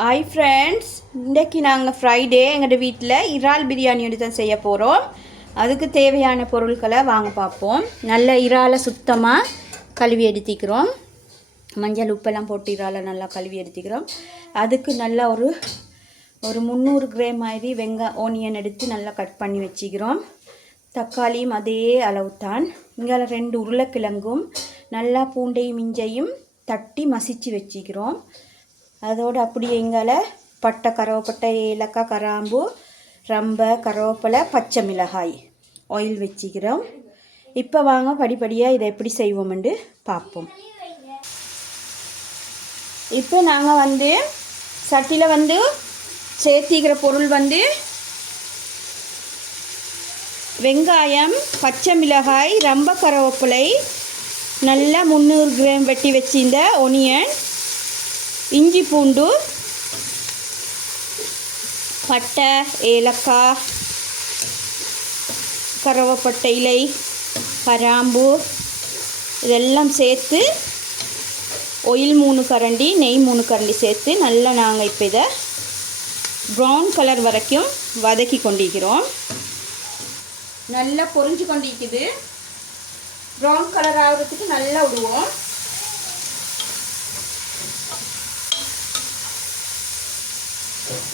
Hi friends, இன்றைக்கி நாங்கள் Friday எங்களோட வீட்டில் இறால் பிரியாணி ஒன்று தான் செய்ய போகிறோம். அதுக்கு தேவையான பொருட்களை வாங்க பார்ப்போம். நல்ல இறாலை சுத்தமாக கழுவி எடுத்துக்கிறோம். மஞ்சள் உப்பெல்லாம் போட்டு இறாலை நல்லா கழுவி எடுத்துக்கிறோம். அதுக்கு நல்லா ஒரு 300 கிராம் மாதிரி ஓனியன் எடுத்து நல்லா கட் பண்ணி வச்சுக்கிறோம். தக்காளியும் அதே அளவு தான். இங்கே 2 உருளைக்கிழங்கும் நல்லா பூண்டையும் இஞ்சையும் தட்டி மசிச்சு வச்சுக்கிறோம். அதோடு அப்படியே எங்களை பட்டை, கருவேப்பட்டை, ஏலக்காய், கராம்பு, ரம்பை, கருவேப்பிலை, பச்சை மிளகாய் ஆயில் வச்சுக்கிறோம். இப்போ வாங்க படிப்படியாக இதை எப்படி செய்வோம்னு பார்ப்போம். இப்போ நாங்கள் சட்டியில் சேர்த்திக்கிற பொருள் வெங்காயம், பச்சை மிளகாய், ரம்பை, கருவேப்பிலை, நல்லா 300 கிராம் வெட்டி வச்சிருந்த ஒனியன், இஞ்சி பூண்டு, பட்டை, ஏலக்காய், கருவேப்பட்டை இலை, கராம்பு இதெல்லாம் சேர்த்து ஆயில் 3 கரண்டி, நெய் 3 கரண்டி சேர்த்து நல்லா நாங்கள் இப்போ இதை ப்ரௌன் கலர் வரைக்கும் வதக்கி கொண்டிருக்கிறோம். நல்லா பொரிஞ்சு கொண்டிருக்குது. ப்ரௌன் கலர் ஆகிறதுக்கு நல்லா விடுவோம்.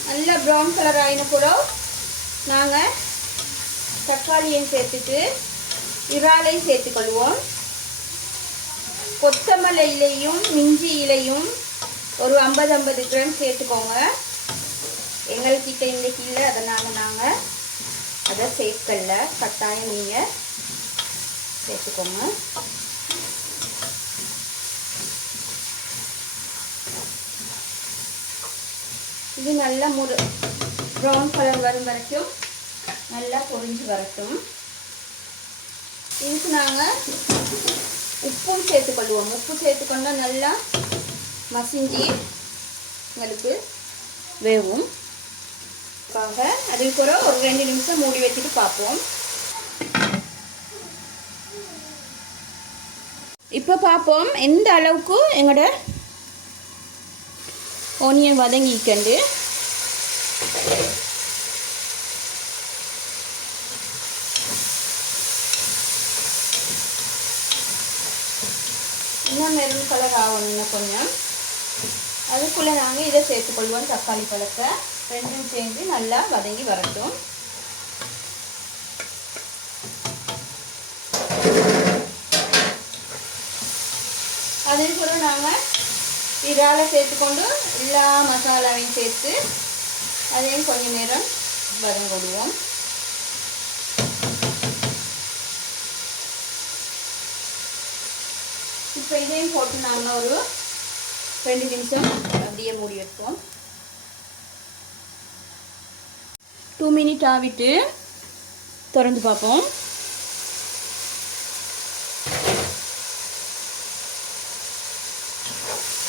நல்லா ப்ரௌன் கலர் ஆகின கூட நாங்கள் தக்காளியையும் சேர்த்துட்டு இறாலையும் சேர்த்துக்கொள்வோம். கொத்தமல்லி இலையும் மிஞ்சி இலையும் ஒரு 50 கிராம் சேர்த்துக்கோங்க. எங்கள்கிட்ட இன்றைக்கி இல்லை, அதனால் நாங்கள் அதை சேர்க்கல. கட்டாயம் நீங்கள் சேர்த்துக்கோங்க. இது நல்லா ப்ரௌன் கலர் வரும் வரைக்கும் நல்லா பொரிஞ்சு வரட்டும். இதுக்கு நாங்கள் உப்பும் சேர்த்துக்கொள்வோம். உப்பு சேர்த்துக்கொண்டா நல்லா மசிஞ்சி எங்களுக்கு வேகும். அதுக்கு கூட ஒரு 2 நிமிஷம் மூடி வச்சுட்டு பார்ப்போம். இப்போ பார்ப்போம் எந்த அளவுக்கு எங்களோட ஓனியன் வதங்கிக்கண்டு. இன்னும் மெரூன் கலர் ஆகணும் இன்னும் கொஞ்சம். அதுக்குள்ளே நாங்கள் இதை சேர்த்துக்கொள்வோம். தக்காளி பழத்தை 2ம் சேர்ந்து நல்லா வதங்கி வரட்டும். அதுக்கு கூட நாங்கள் இறாலை சேர்த்துக்கொண்டு எல்லா மசாலாவையும் சேர்த்து அதையும் கொஞ்சம் நேரம் வதங்கிடுவோம். இப்போ இதையும் போட்டு நாங்கள் ஒரு 2 நிமிஷம் அப்படியே மூடி வைப்போம். 2 மினிட் ஆகிட்டு திறந்து பார்ப்போம்.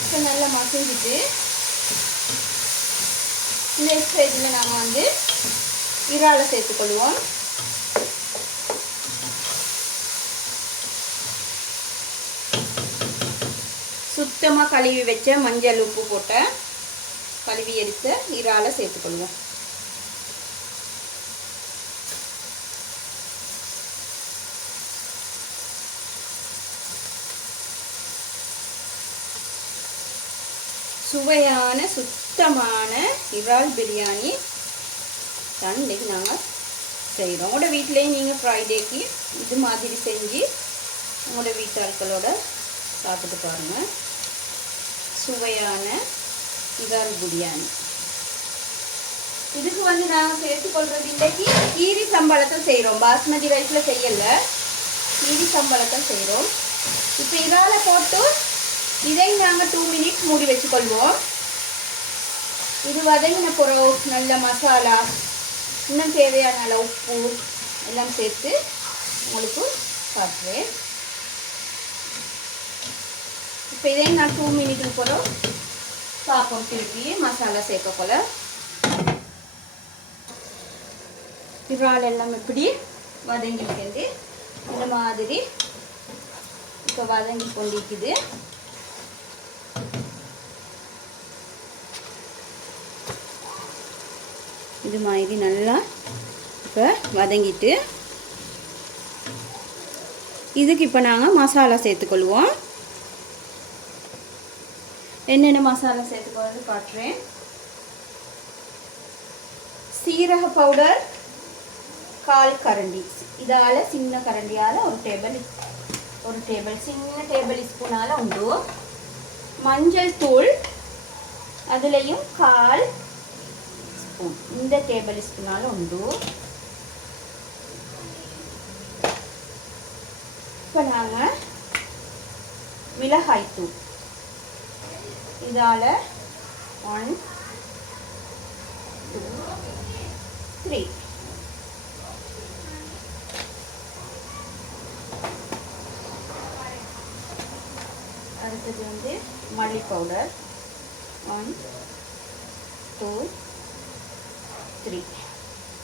இப்போ நல்லா மசிஞ்சிட்டு இந்த ஸ்டேஜில் நாங்கள் இறாலை சேர்த்துக்கொள்வோம். சுத்தமாக கழுவி வச்ச மஞ்சள் உப்பு போட்ட கழுவி எடுத்த இறாலை சேர்த்துக்கொள்வோம். சுவையான சுத்தமான இறால் பிரியாணி தான் இன்றைக்கி நாங்கள் செய்கிறோம். உங்களோட வீட்டிலையும் நீங்கள் ஃப்ரைடேக்கு இது மாதிரி செஞ்சு உங்களோட வீட்டாட்களோட சாப்பிட்டு பாருங்கள். சுவையான இறால் பிரியாணி. இதுக்கு நாங்கள் சேர்த்துக்கொள்கிறது இன்றைக்கி கீரி சம்பளத்தை செய்கிறோம். பாஸ்மதி ரைஸில் செய்யலை, கீரி சம்பளத்தை செய்கிறோம். இப்போ இறாலை போட்டு இதை நாங்கள் 2 மினிட் மூடி வச்சுக்கொள்வோம். இது வதங்கின பிறகு நல்ல மசாலா, இன்னும் தேவையான அளவு உப்பு எல்லாம் சேர்த்து உங்களுக்கு காட்டுறேன். இப்போ இதை நான் 2 மினிட்டுக்கு பிறகு பார்ப்போம். திருப்பி மசாலா சேர்க்கக்குள்ள இறால் எல்லாம் எப்படி வதங்கிக்கிறது இந்த மாதிரி இப்போ வதங்கி கொண்டிருக்குது. இது மாதிரி நல்லா இப்போ வதங்கிட்டு இதுக்கு இப்போ நாங்கள் மசாலா சேர்த்துக்கொள்வோம். என்னென்ன மசாலா சேர்த்துக்கொள்வது காட்டுறேன். சீரக பவுடர் 1/4 கரண்டி, இதால் சின்ன கரண்டியால் ஒரு டேபிள் சின்ன டேபிள் ஸ்பூனால் உண்டு. மஞ்சள் தூள் அதுலேயும் 1/4 ஸ்பூன், இந்த டேபிள் ஸ்பூனால் உண்டு. இப்போ நாங்கள் மிளகாய் தூள் இதால் 1 2 3. அடுத்தது வந்து மல்லி பவுடர் 1 2 3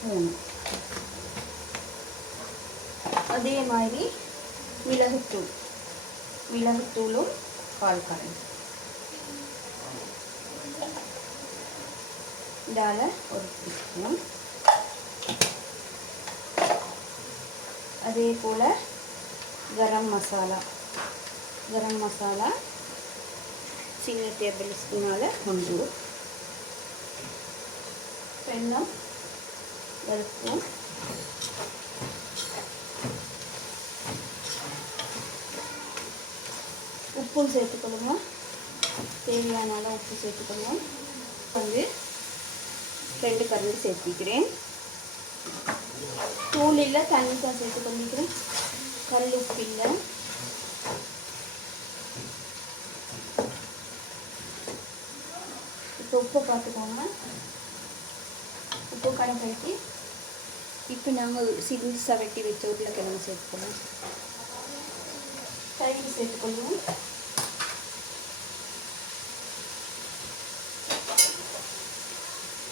3. அதே மாதிரி மிளகுத்தூளும் 1/4 கரண்டி. இதால் ஒரு டீஸ்பூன். அதே போல் கரம் மசாலா சின்ன டேபிள் ஸ்பூனால் உண்டு. வெல்லம் 1 ஸ்பூன். உப்பும் சேர்த்துக்கொள்ளுங்க, தேவையான அளவு உப்பு சேர்த்துக்கொள்ளுங்க. வந்து 2 கரண்டி சேர்த்திக்கிறேன். தூள் இல்லை, தண்ணி தான் சேர்த்துக்கொள்ளிக்கிறேன். கல் உப்பு இல்லை. இப்போ உப்பை பார்த்துக்கோங்க, உப்பு கணக்காட்டி. இப்போ நாங்கள் சிறுசாக வெட்டி வச்ச உருளைக்கிழங்கு சேர்த்துக்கணும். தயிர் சேர்த்துக்கொள்ளுவோம்.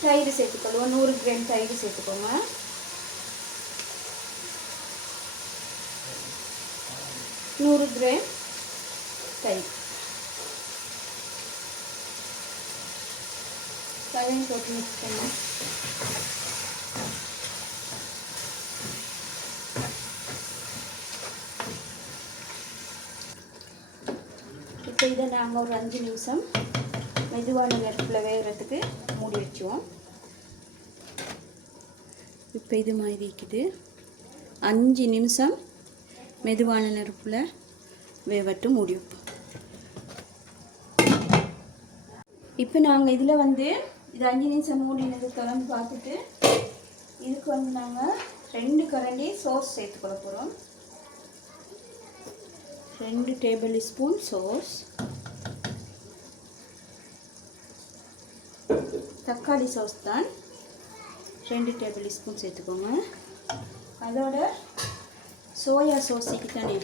தயிர் சேர்த்துக்கொள்வோம். 100 கிராம் தயிர் சேர்த்துக்கோங்க. தயிர் தயிர் போட்டு மிக்ஸ் பண்ணலாம். இப்போ இதை நாங்கள் ஒரு 5 நிமிஷம் மெதுவான நெருப்பில் வேகிறதுக்கு மூடி வச்சுவோம். இப்போ இது மாதிரி இருக்குது. 5 நிமிஷம் மெதுவான நெருப்பில் வேவட்டு மூடி வைப்போம். இப்போ நாங்கள் இதில் வந்து இது 5 நிமிஷம் மூடினது திறந்து பார்த்துட்டு இதுக்கு வந்து நாங்கள் 2 கரண்டி சோஸ் சேர்த்துக்கொள்ள போகிறோம். 2 டேபிள் ஸ்பூன் சோஸ். தக்காளி சாஸ் தான் 2 டேபிள் ஸ்பூன் சேர்த்துக்கோங்க. அதோட சோயா சாஸுக்கு தானே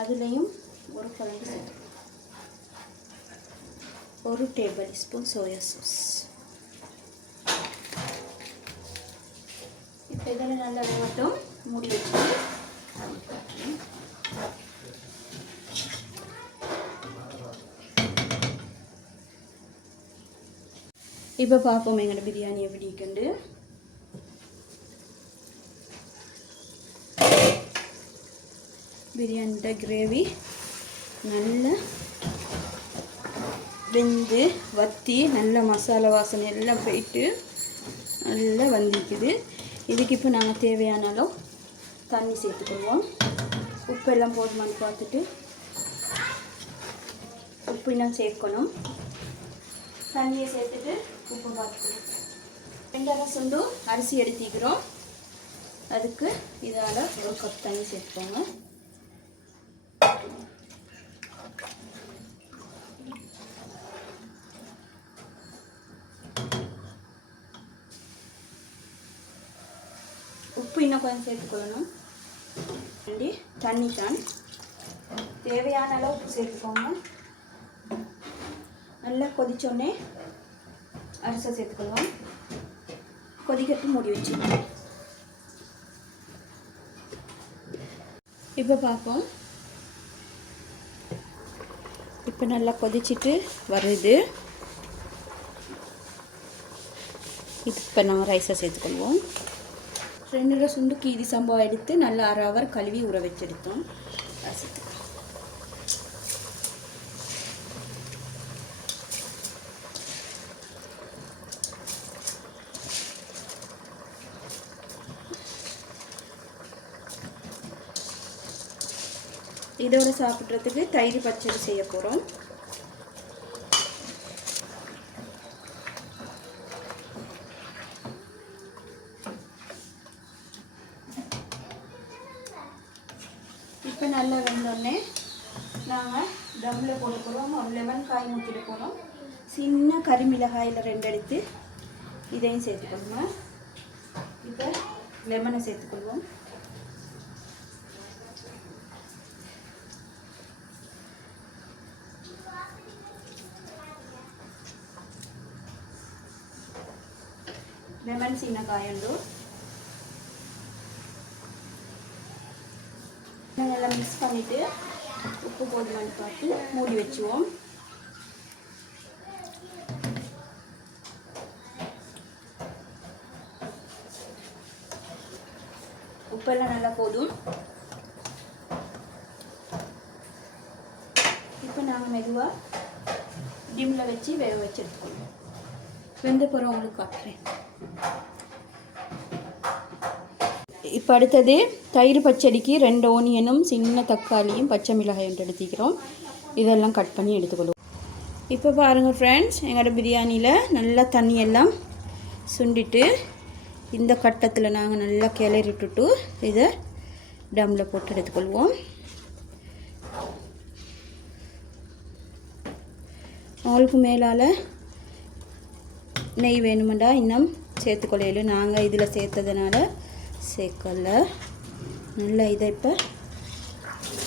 அதுலேயும் 1 கரண்டி சேர்த்துக்கோங்க. 1 டேபிள் ஸ்பூன் சோயா சாஸ். இப்போ இதில் நல்லா மட்டும் மூடி வச்சுட்டு இப்போ பார்ப்போம் எங்களோட பிரியாணி எப்படி இருக்குண்டு. பிரியாணியோட கிரேவி நல்ல வெந்து வற்றி நல்ல மசாலா வாசனை எல்லாம் போயிட்டு நல்லா வந்திருக்குது. இதுக்கு இப்போ நாங்கள் தேவையான அளவு தண்ணி சேர்த்துக்குவோம். உப்பு எல்லாம் போதுமானு பார்த்துட்டு உப்பு இன்னும் சேர்க்கணும். தண்ணியை சேர்த்துட்டு உப்பு பார்த்துக்கணும். 2 சொண்டு அரிசி எடுத்துக்கிறோம். அதுக்கு இதால் 1 கப் தண்ணி சேர்த்துக்கோங்க. உப்பு இன்னும் கொஞ்சம் சேர்த்துக்கொள்ளணும். தண்ணி தான் தேவையான அளவு உப்பு சேர்த்துக்கோங்க. நல்லா கொதிச்சோடனே அரிசி சேர்த்துக்கலாம். கொதிக்கட்டு மூடி வச்சுக்கோங்க. இப்போ பார்ப்போம். இப்போ நல்லா கொதிச்சிட்டு வருது. இதுக்கு இப்போ நாங்கள் ரைஸை சேர்த்துக்கொள்வோம். 2 சுண்டு கீரி சம்பா எடுத்து நல்லா 1/2 ஹவர் கழுவி ஊற வச்சு எடுத்தோம். சேர்த்துக்கலாம். இதோட சாப்பிட்றதுக்கு தயிர் பச்சடி செய்ய போகிறோம். இப்போ நல்லா வெந்தோடனே நாங்கள் டம்மில் போட போகிறோம். ஒரு லெமன் காய் ஊற்றிட்டு போகிறோம். சின்ன கறிமிளகாயில் 2 எடுத்து இதையும் சேர்த்துக்கொள்வோம். இப்போ லெமனை சேர்த்துக்கொள்வோம். லெமன் சின்ன காயுண்டு நல்லா மிக்ஸ் பண்ணிவிட்டு உப்பு போடுமான்னு பார்த்து மூடி வச்சுவோம். உப்பெல்லாம் நல்லா போதும். இப்போ நாங்கள் மெதுவாக டிம்மில் வச்சு வேக வச்சு எடுத்துக்கொள்வோம். வெந்த பிறகு உங்களுக்கு காட்டுறேன். இப்போ அடுத்தது தயிர் பச்சடிக்கு 2 ஓனியனும் சின்ன தக்காளியும் பச்சை மிளகாயும் எடுத்துக்கிறோம். இதெல்லாம் கட் பண்ணி எடுத்துக்கொள்வோம். இப்போ பாருங்கள் ஃப்ரெண்ட்ஸ், எங்களோட பிரியாணியில் நல்லா தண்ணியெல்லாம் சுண்டிட்டு இந்த கட்டத்தில் நாங்கள் நல்லா கிளறி விட்டுட்டு இதை டம்மில் போட்டு எடுத்துக்கொள்வோம். அவங்களுக்கு மேலால் நெய் வேணுமெண்டா இன்னும் சேர்த்துக்கொள்ளையில நாங்கள் இதில் சேர்த்ததுனால சேர்க்கல. நல்லா இதை இப்போ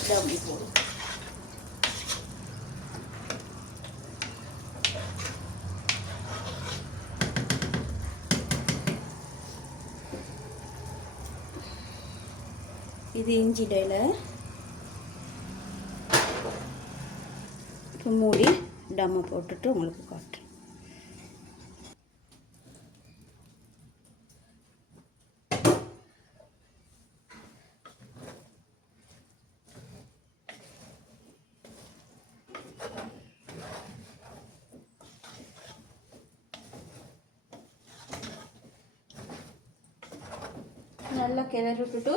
டம்மி போடும். இது இஞ்சி டைல இப்போ மூடி டம்மை போட்டுட்டு உங்களுக்கு காட்டுறேன். நல்லா கிளறி விட்டுட்டு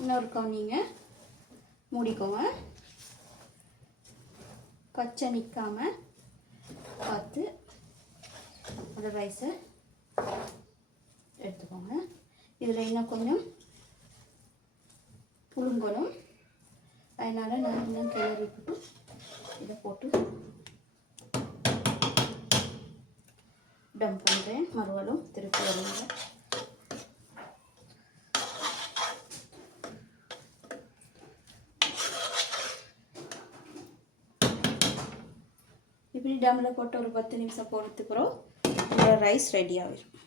இன்னொரு நீங்கள் மூடிக்கோங்க. பச்சை நிற்காமல் பார்த்து அந்த ரைஸை எடுத்துக்கோங்க. இதில் இன்னும் கொஞ்சம் புழுங்கணும். அதனால் நான் இன்னும் கிளறி விட்டுட்டு இதை போட்டு டம் பண்ணுறேன். மறுபடியும் திருப்பி வருவாங்க. இப்படி டம்மில் போட்டு ஒரு 10 நிமிஷம் போடுறதுக்குறோம் ரைஸ் ரெடி ஆகிடும்.